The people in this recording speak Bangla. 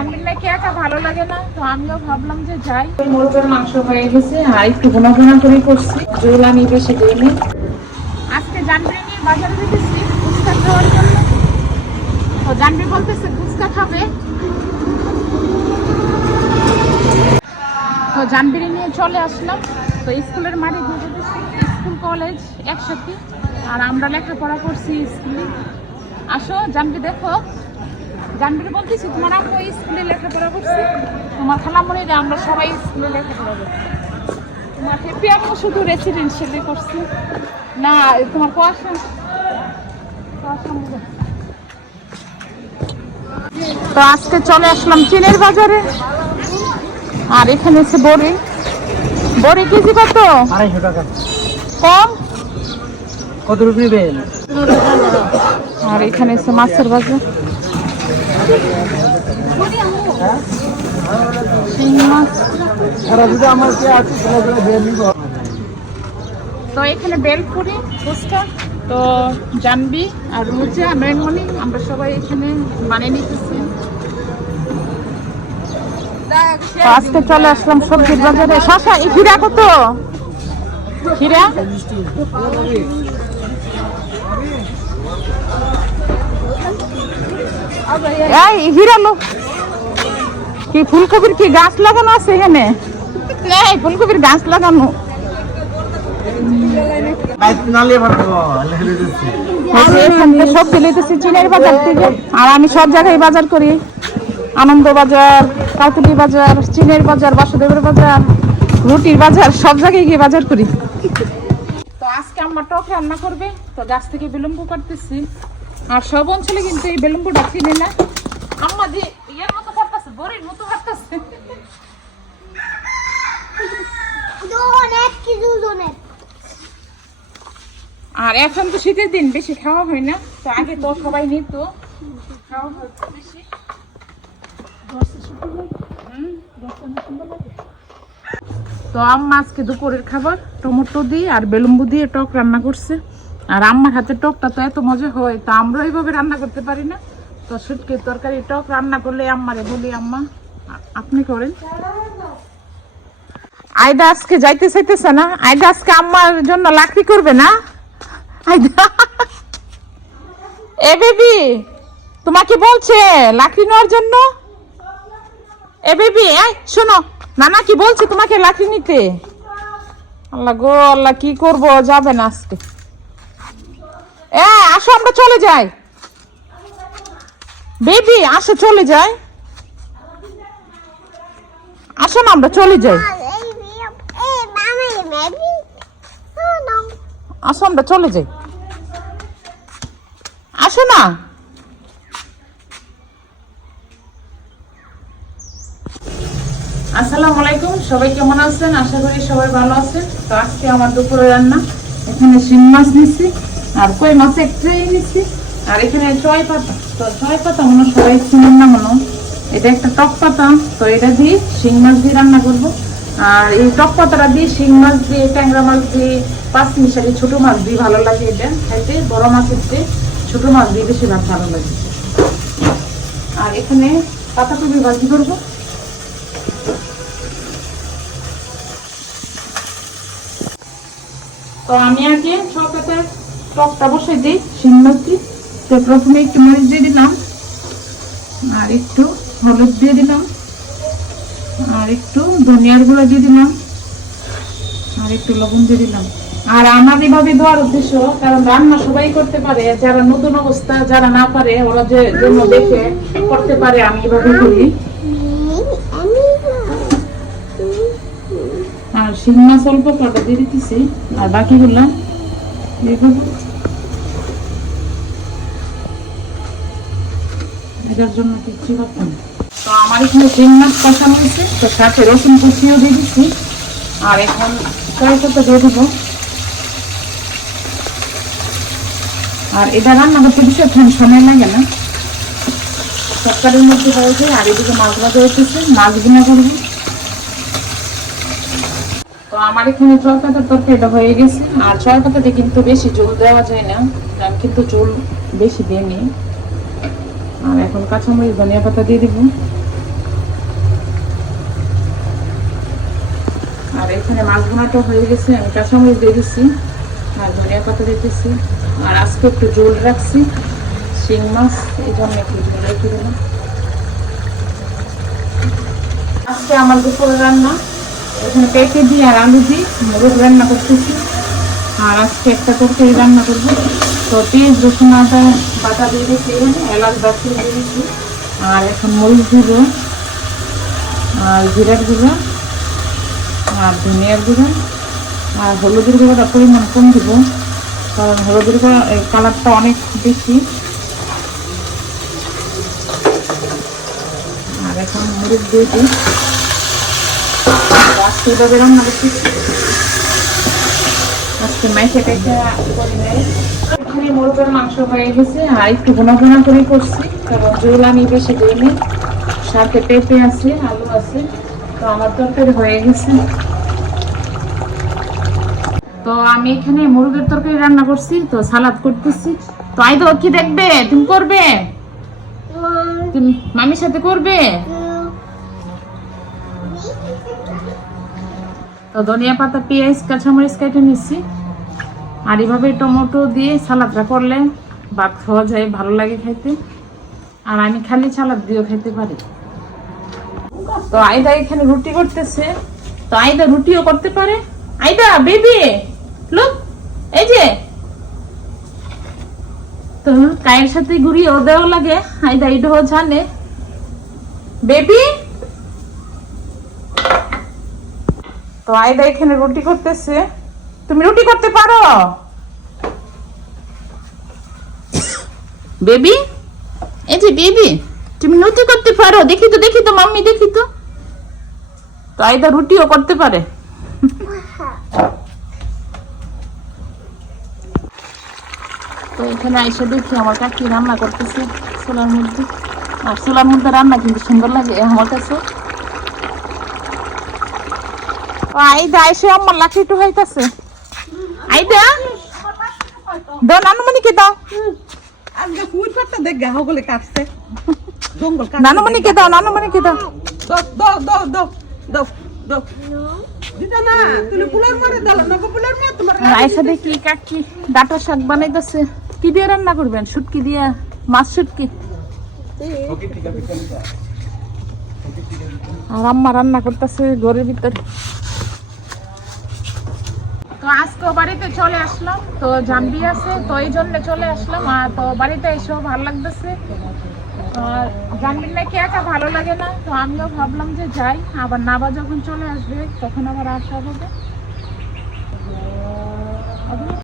জানবির নাকি একা ভালো লাগে না, তো আমিও ভাবলাম যে যাই। মোরগের মাংস হয়ে গেছে আর একটু ভুনা ভুনা করে করছি, ঝোল আমি বেশি দিইনি। আজকে জানবির নিয়ে বাজারে যেতেছি ফুচকা খাওয়ার জন্য। তো জানবি বলতেছে ফুচকা খাবে, তো জানবির নিয়ে চলে আসলাম। তো স্কুলের মাঠে ঘুরে যেতেছি, স্কুল কলেজ একসাথে, আর আমরা লেখাপড়া করছি স্কুলে। আসো জানবি দেখো, জানবি বলতেছি তোমার আম্মু স্কুলে লেখাপড়া করছি, তোমার খালামণিরা আমরা সবাই স্কুলে লেখাপড়া করছি। তোমার হ্যাপি আম্মু শুধু রেসিডেন্সিয়ালে করছি না, তোমার কুয়াশা। তো আজকে চলে আসলাম চিনের বাজারে, আর এখানে এসে বড়ি। বড়ি কেজি কত? 250 টাকা। কম? কত রুপি বেল? আর এখানে এসে মাছের বাজার, শিঙি মাছ। তো এখানে বেলপুরি ফুচকা, তো জানবি আর রুচি আর নয়নমণি আমরা সবাই এখানে মানে নিতেছি। আজকে চলে আসলাম সবজির বাজারে। শশা হিরা কত? হিরা এই হিরা লো। কি ফুলকপির কি গাছ লাগানো আছে এখানে? এই ফুলকপির গাছ লাগানো। সবজি লইতেছি চিনের বাজার থেকে, আর আমি সব জায়গায় বাজার করি। আনন্দ বাজার, কাকুটি বাজার, চিনের বাজার, বাসুদেবের বাজার, রুটির বাজার, সব জায়গায় গিয়ে বাজার করি। তো আজকে আমার টক রান্না করবে, তো গাছ থেকে বিলম্ব করতেছি। আর সব অঞ্চলে কিন্তু এই বিলম্বটা চিনে না। আম্মা যে ইয়ের মতো করতেছে, বড়ির মতো করতেছে। আর এখন তো শীতের দিন, বেশি খাওয়া হয় না। তো আগে তো সবাই নিত, খাওয়া হতো বেশি। তো আম্মা আজকে দুপুরের খাবার টমেটো দিয়ে আর বেলুম্বু দিয়ে টক রান্না করছে। আর আম্মার হাতে টকটা তো এত মজা হয়, তা আমরা এইভাবে রান্না করতে পারি না। তো শুটকির তরকারি টক রান্না করলে আম্মারে বলি আম্মা আপনি করেন। আইডা আজকে যাইতে চাইতেছে না, আইডা আজকে আম্মার জন্য লাকড়ি করবে না। আইডা এ বেবি তোমাকে বলছে লাকড়ি নেওয়ার জন্য। এ বেবি শোনো, নানা কি বলছে তোমাকে লাকড়ি নিতে। আল্লাহ গো আল্লাহ, কি করব, যাবে না আজকে। আসো আমরা চলে যাই। বেবি আসো চলে যাই, আসো না আমরা চলে যাই। আসো আমরা চলে যাই, আসো না। আসসালামু আলাইকুম, সবাই কেমন আছেন? আশা করি সবাই ভালো আছেন। তো আজকে আমার দুপুরে রান্না, এখানে শিং মাছ নিচ্ছি আর কই মাছ একটাই নিচ্ছি, আর এখানে চয় পাতা। তো চয় পাতা মনে সবাই চিনেন না, মনে এটা একটা টক পাতা। তো এটা দিয়ে শিং মাছ দিয়ে রান্না করবো। আর এই টক পাতাটা দিয়ে শিং মাছ দিয়ে, ট্যাংরা মাছ দিয়ে, পাঁচ মিশালি ছোট মাছ দিয়ে ভালো লাগে এটা খাইতে। বড় মাছের চেয়ে ছোট মাছ দিয়ে বেশি ভালো লাগে। আর এখানে পাতাকপি ভাজি করবো। তো আমি আগে ছ পাতার টকটা বসাই দিই শিং মাছ দিয়ে। তো প্রথমে একটু মরিচ দিয়ে দিলাম, আর একটু হলুদ দিয়ে দিলাম, আর একটু ধনিয়ার গুঁড়া দিয়ে দিলাম, আর একটু লবণ দিয়ে দিলাম। আর আমার এভাবে দেওয়ার উদ্দেশ্য, কারণ রান্না সবাই করতে পারে, যারা নতুন অবস্থা যারা না পারে ওরা যে জন্য দেখে করতে পারে, আমি এভাবে করি। আর শিং মাছ অল্প কটা দিয়ে দিতেছি, আর বাকিগুলো এটার জন্য কিচ্ছু করতাম। তো আমার এখানে শিং মাছ কষানো হয়েছে, তো সাথে রসুন কুচিও দিয়ে দিচ্ছি। আর এখন কড়াইটা দিয়ে দেবো। আর এটা রান্না করতে ভীষণ সময় লাগে না, তরকারির মধ্যে হয়ে যায়। আর এদিকে মাছ ভাজা হইতেছে, মাছ গুঁড়া করবো। তো আমার এখানে চয় পাতার তরকারিটা হয়ে গেছে। আর চয় পাতাতে কিন্তু বেশি ঝোল দেওয়া যায় না, আমি কিন্তু ঝোল বেশি দিইনি। আর এখন কাঁচামরিচ ধনিয়া পাতা দিয়ে দিব। এখানে মাছ বোনাটা হয়ে গেছে, আমি কাঁচামরিচ দিয়ে দিচ্ছি আর ধনিয়া পাতা দিতেছি। আর আজকে একটু ঝোল রাখছি শিং মাছ, এই জন্য একটু ঝোল রেখে দিলাম। আজকে আমার দুপুরে রান্না এখানে পেঁপে দিয়ে আর আলু দিয়ে মোরগ রান্না করতেছি। আর আজকে একটা তরকারি রান্না করবো। তো পেঁয়াজ রসুন আদা বাটা দিয়ে দিয়েছি, এখানে এলাচ দারচিনি দিয়ে দিয়েছি। আর এখন মরিচ গুঁড়ো আর জিরার গুঁড়ো আর ধনিয়ার গুঁড়ো আর হলুদের গুঁড়োটা পরিমাণ কম দিব, কারণ হলুদের গুঁড়ো কালারটা অনেক বেশি। আর এখন মরিচ দিয়ে দিই। আজকে এভাবে রান্না করছি, আজকে মেখে টেখে করে নেই। এখানে মোরগের মাংস হয়ে গেছে আর একটু বোনা বোনা করে করছি, কারণ ঝোল আমি বেশি দিইনি। সাথে পেঁপে আছে, আলু আছে, তো আমার তরকারি হয়ে গেছে। তো আমি এখানে মুরগের তরকারি রান্না করছি, তো সালাদ করতেছি। তো আইদো কি দেখবে, তুমি করবে, তুমি মামির সাথে করবে। তো ধনিয়া পাতা পেঁয়াজ কাঁচামরিচ কেটে নিচ্ছি। আর এভাবে টমেটো দিয়ে সালাদটা করলে ভাত খাওয়া যায়, ভালো লাগে খাইতে। আর আমি খালি সালাদ দিয়েও খেতে পারি। তো আইদা এখানে রুটি করতেছে, তো আইদা রুটিও করতে পারে। আইদা বেবি লুক, এই যে তো কায়ের সাথে ঘুরিয়েও দেওয়া লাগে, আইদা এটাও জানে। বেবি তো আইদা এখানে রুটি করতেছে, তুমি রুটি করতে পারো বেবি? এই যে বেবি তুমি রুটি করতে পারো, দেখি তো দেখি তো মাম্মি দেখি তো। তো আইদা রুটিও করতে পারে। তো এখানে আইসা দেখি আমার কাকি রান্না করতেছে চুলার মধ্যে। আর চুলার মধ্যে রান্না কিন্তু সুন্দর লাগে আমার কাছে। আইদা আইসে আমার লাঠি টু হইতাছে। আইদা দাও নানুমণিকে দাও, নানুমণিকে দাও, নানুমণিকে দাও। আইসা দেখি কাকি ডাটা শাক বানাইতেছে। কি দিয়ে রান্না করবেন? শুটকি দিয়া, মাছ শুটকি। আর আম্মা রান্না করতেছে ঘরের ভিতরে। তো আজকে বাড়িতে চলে আসলাম, তো জাম্বি আছে, তো এই জন্য চলে আসলাম। আর তো বাড়িতে এসেও ভালো লাগতেছে। আর জাম্বির নাকি একা ভালো লাগে না, তো আমিও ভাবলাম যে যাই। আবার নাবা যখন চলে আসবে তখন আবার আসা হবে।